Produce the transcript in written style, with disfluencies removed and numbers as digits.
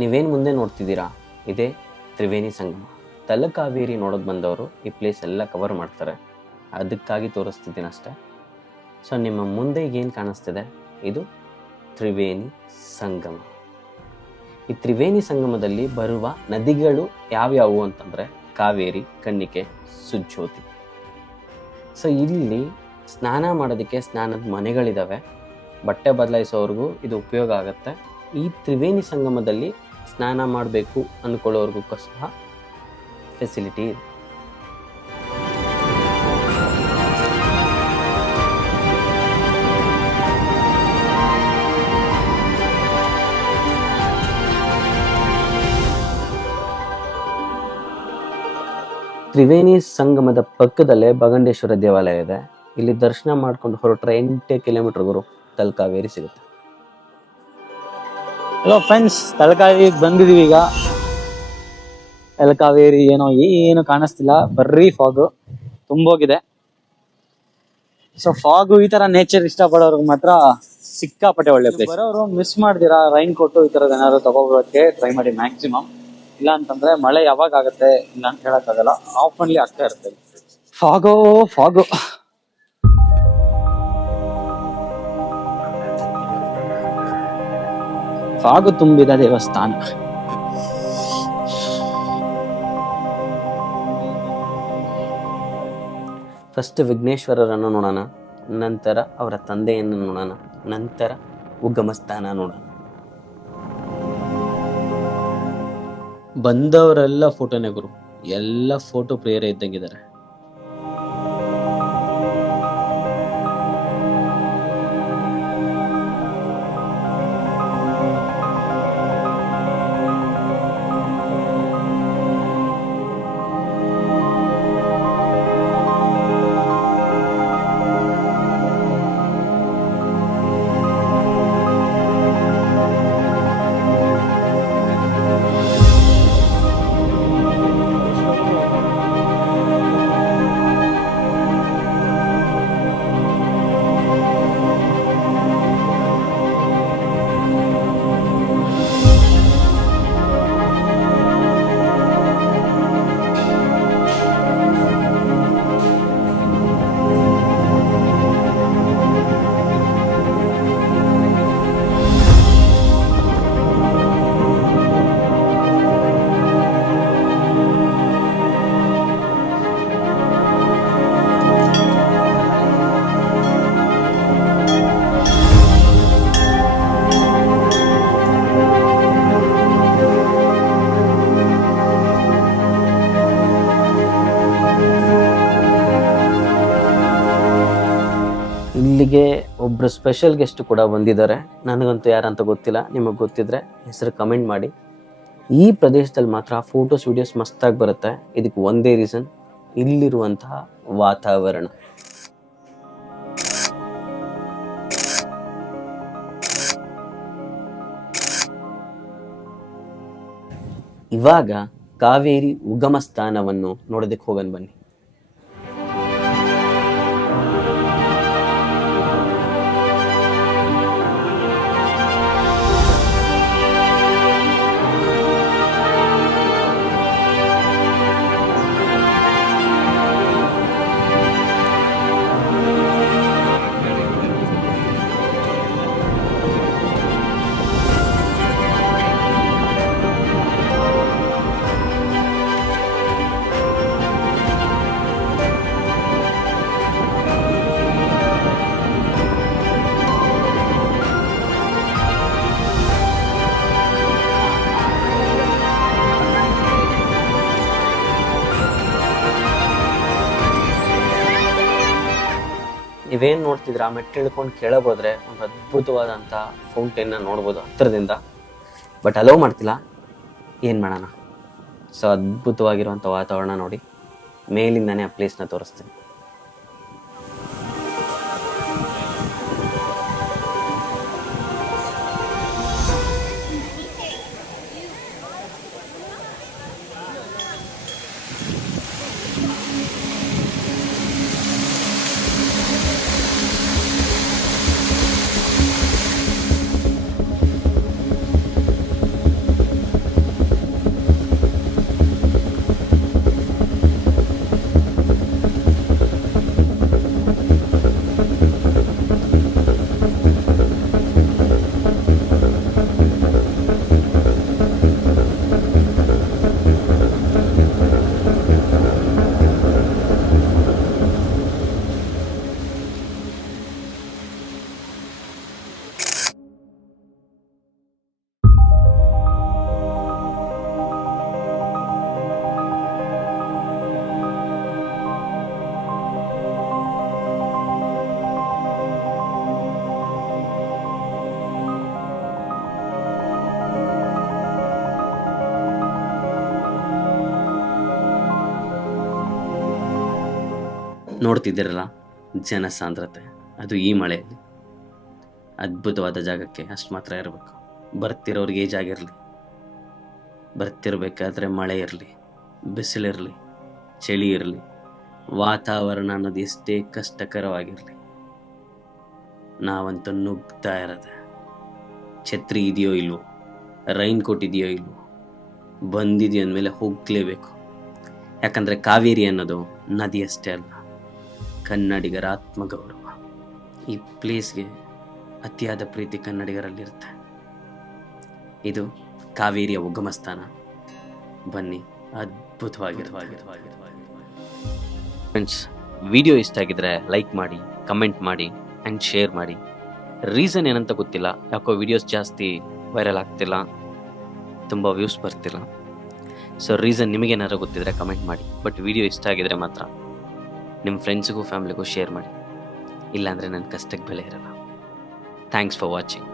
ನೀವೇನು ಮುಂದೆ ನೋಡ್ತಿದ್ದೀರಾ ಇದೇ ತ್ರಿವೇಣಿ ಸಂಗಮ. ತಲಕಾವೇರಿ ನೋಡೋದು ಬಂದವರು ಈ ಪ್ಲೇಸ್ ಎಲ್ಲ ಕವರ್ ಮಾಡ್ತಾರೆ, ಅದಕ್ಕಾಗಿ ತೋರಿಸ್ತಿದ್ದೀನಿ ಅಷ್ಟೇ. ಸೊ ನಿಮ್ಮ ಮುಂದೆ ಏನು ಕಾಣಿಸ್ತಿದೆ ಇದು ತ್ರಿವೇಣಿ ಸಂಗಮ. ಈ ತ್ರಿವೇಣಿ ಸಂಗಮದಲ್ಲಿ ಬರುವ ನದಿಗಳು ಯಾವ್ಯಾವು ಅಂತಂದರೆ ಕಾವೇರಿ, ಕನ್ನಿಕೆ, ಸುಜ್ಯೋತಿ. ಸೊ ಇಲ್ಲಿ ಸ್ನಾನ ಮಾಡೋದಕ್ಕೆ ಸ್ನಾನದ ಮನೆಗಳಿದ್ದಾವೆ, ಬಟ್ಟೆ ಬದಲಾಯಿಸೋರ್ಗೂ ಇದು ಉಪಯೋಗ ಆಗುತ್ತೆ. ಈ ತ್ರಿವೇಣಿ ಸಂಗಮದಲ್ಲಿ ಸ್ನಾನ ಮಾಡಬೇಕು ಅಂದ್ಕೊಳ್ಳೋರ್ಗೂ ಸಹ ಫೆಸಿಲಿಟಿ ಇದೆ. ತ್ರಿವೇಣಿ ಸಂಗಮದ ಪಕ್ಕದಲ್ಲೇ ಬಗಂಡೇಶ್ವರ ದೇವಾಲಯ ಇದೆ. ಇಲ್ಲಿ ದರ್ಶನ ಮಾಡ್ಕೊಂಡು ಹೊರಟ್ರೆ 8 ಕಿಲೋಮೀಟರ್ಗಳು ತಲಕಾವೇರಿ ಸಿಗುತ್ತೆ. ಹಲೋ ಫ್ರೆಂಡ್ಸ್, ತಲಕಾವೇರಿಗೆ ಬಂದಿದೀವಿ ಈಗ. ತಲಕಾವೇರಿ ಏನು ಕಾಣಿಸ್ತಿಲ್ಲ, ಬರ್ರಿ ಫಾಗು ತುಂಬೋಗಿದೆ. ಸೊ ಫಾಗು ಈ ತರ ನೇಚರ್ ಇಷ್ಟಪಡೋರ್ಗೆ ಮಾತ್ರ ಸಿಕ್ಕಾಪಟ್ಟೆ ಒಳ್ಳೆ ಪ್ಲೇಸ್. ಬರೋರು ಮಿಸ್ ಮಾಡ್ದಿರಾ ರೈನ್ ಕೋಟು ಈ ತರದ್ ಏನಾದ್ರು ತಗೋಬೋದಕ್ಕೆ ಟ್ರೈ ಮಾಡಿ ಮ್ಯಾಕ್ಸಿಮಮ್. ಇಲ್ಲ ಅಂತಂದ್ರೆ ಮಳೆ ಯಾವಾಗ ಆಗುತ್ತೆ ಇಲ್ಲ ಅಂತ ಹೇಳಕ್ಕಾಗಲ್ಲ, ಆಫನ್ಲಿ ಆಗ್ತಾ ಇರುತ್ತೆ. ಫಾಗು ಫಾಗು ತುಂಬಿದ ದೇವಸ್ಥಾನ. ಫಸ್ಟ್ ವಿಘ್ನೇಶ್ವರರನ್ನು ನೋಡೋಣ, ನಂತರ ಅವರ ತಂದೆಯನ್ನು ನೋಡೋಣ, ನಂತರ ಉಗಮ ಸ್ಥಾನ ನೋಡೋಣ. ಬಂದವರೆಲ್ಲ ಫೋಟೋನೇ ಗುರು, ಎಲ್ಲ ಫೋಟೋ ಪ್ರಿಯರೇ ಇದ್ದಂಗಿದ್ದಾರೆ. ಇಲ್ಲಿಗೆ ಒಬ್ಬರು ಸ್ಪೆಷಲ್ ಗೆಸ್ಟ್ ಕೂಡ ಬಂದಿದ್ದಾರೆ. ನನಗಂತೂ ಯಾರಂತ ಗೊತ್ತಿಲ್ಲ, ನಿಮಗೆ ಗೊತ್ತಿದ್ರೆ ಹೆಸರು ಕಮೆಂಟ್ ಮಾಡಿ. ಈ ಪ್ರದೇಶದಲ್ಲಿ ಮಾತ್ರ ಫೋಟೋಸ್ ವಿಡಿಯೋಸ್ ಮಸ್ತಾಗಿ ಬರುತ್ತೆ. ಇದಕ್ಕೆ ಒಂದೇ ರೀಸನ್, ಇಲ್ಲಿರುವಂತಹ ವಾತಾವರಣ. ಇವಾಗ ಕಾವೇರಿ ಉಗಮ ಸ್ಥಾನವನ್ನು ನೋಡೋದಕ್ಕೆ ಹೋಗೋಣ ಬನ್ನಿ. ನೀವೇನು ನೋಡ್ತಿದ್ರ ಮೆಟ್ಟು ಇಳ್ಕೊಂಡು ಕೆಳಗೋದ್ರೆ ಒಂದು ಅದ್ಭುತವಾದಂಥ ಫೌಂಟೇನ್ನ ನೋಡ್ಬೋದು ಹತ್ತಿರದಿಂದ. ಬಟ್ ಅಲೋ ಮಾಡ್ತಿಲ್ಲ, ಏನು ಮಾಡೋಣ. ಸೊ ಅದ್ಭುತವಾಗಿರುವಂಥ ವಾತಾವರಣ ನೋಡಿ, ಮೇಲಿಂದನೇ ಆ ಪ್ಲೇಸ್ನ ತೋರಿಸ್ತೀನಿ. ನೋಡ್ತಿದ್ದೀರಲ್ಲ ಜನಸಾಂದ್ರತೆ, ಅದು ಈ ಮಳೆಯಲ್ಲಿ. ಅದ್ಭುತವಾದ ಜಾಗಕ್ಕೆ ಅಷ್ಟು ಮಾತ್ರ ಇರಬೇಕು. ಬರ್ತಿರೋರಿಗೆ ಈ ಜಾಗ ಇರಲಿ, ಬರ್ತಿರ್ಬೇಕಾದ್ರೆ ಮಳೆ ಇರಲಿ, ಬಿಸಿಲಿರಲಿ, ಚಳಿ ಇರಲಿ, ವಾತಾವರಣ ಅನ್ನೋದು ಎಷ್ಟೇ ಕಷ್ಟಕರವಾಗಿರಲಿ, ನಾವಂತೂ ನುಗ್ತಾ ಇರೋದೆ. ಛತ್ರಿ ಇದೆಯೋ ಇಲ್ವೋ, ರೈನ್ ಕೋಟ್ ಇದೆಯೋ ಇಲ್ವೋ, ಬಂದಿದೆಯೋ ಅಂದಮೇಲೆ ಹೋಗಲೇಬೇಕು. ಯಾಕಂದರೆ ಕಾವೇರಿ ಅನ್ನೋದು ನದಿ ಅಷ್ಟೇ ಅಲ್ಲ, ಕನ್ನಡಿಗರ ಆತ್ಮಗೌರವ. ಈ ಪ್ಲೇಸ್ಗೆ ಅತಿಯಾದ ಪ್ರೀತಿ ಕನ್ನಡಿಗರಲ್ಲಿರುತ್ತೆ. ಇದು ಕಾವೇರಿಯ ಉಗಮ ಸ್ಥಾನ. ಬನ್ನಿ, ಅದ್ಭುತವಾಗಿರುವಾಗಿರುವಾಗಿರುವಾಗಿ. ಫ್ರೆಂಡ್ಸ್, ವಿಡಿಯೋ ಇಷ್ಟ ಆಗಿದ್ರೆ ಲೈಕ್ ಮಾಡಿ, ಕಮೆಂಟ್ ಮಾಡಿ ಆ್ಯಂಡ್ ಶೇರ್ ಮಾಡಿ. ರೀಸನ್ ಏನಂತ ಗೊತ್ತಿಲ್ಲ, ಯಾಕೋ ವಿಡಿಯೋಸ್ ಜಾಸ್ತಿ ವೈರಲ್ ಆಗ್ತಿಲ್ಲ, ತುಂಬ ವ್ಯೂಸ್ ಬರ್ತಿಲ್ಲ. ಸೊ ರೀಸನ್ ನಿಮಗೇನಾದ್ರು ಗೊತ್ತಿದ್ರೆ ಕಮೆಂಟ್ ಮಾಡಿ. ಬಟ್ ವಿಡಿಯೋ ಇಷ್ಟ ಆಗಿದ್ರೆ ಮಾತ್ರ ನಿಮ್ಮ ಫ್ರೆಂಡ್ಸಿಗೂ ಫ್ಯಾಮಿಲಿಗೂ ಶೇರ್ ಮಾಡಿ. ಇಲ್ಲಾಂದರೆ ನನ್ನ ಕಷ್ಟಕ್ಕೆ ಬೆಲೆ ಇರಲ್ಲ. Thanks for watching.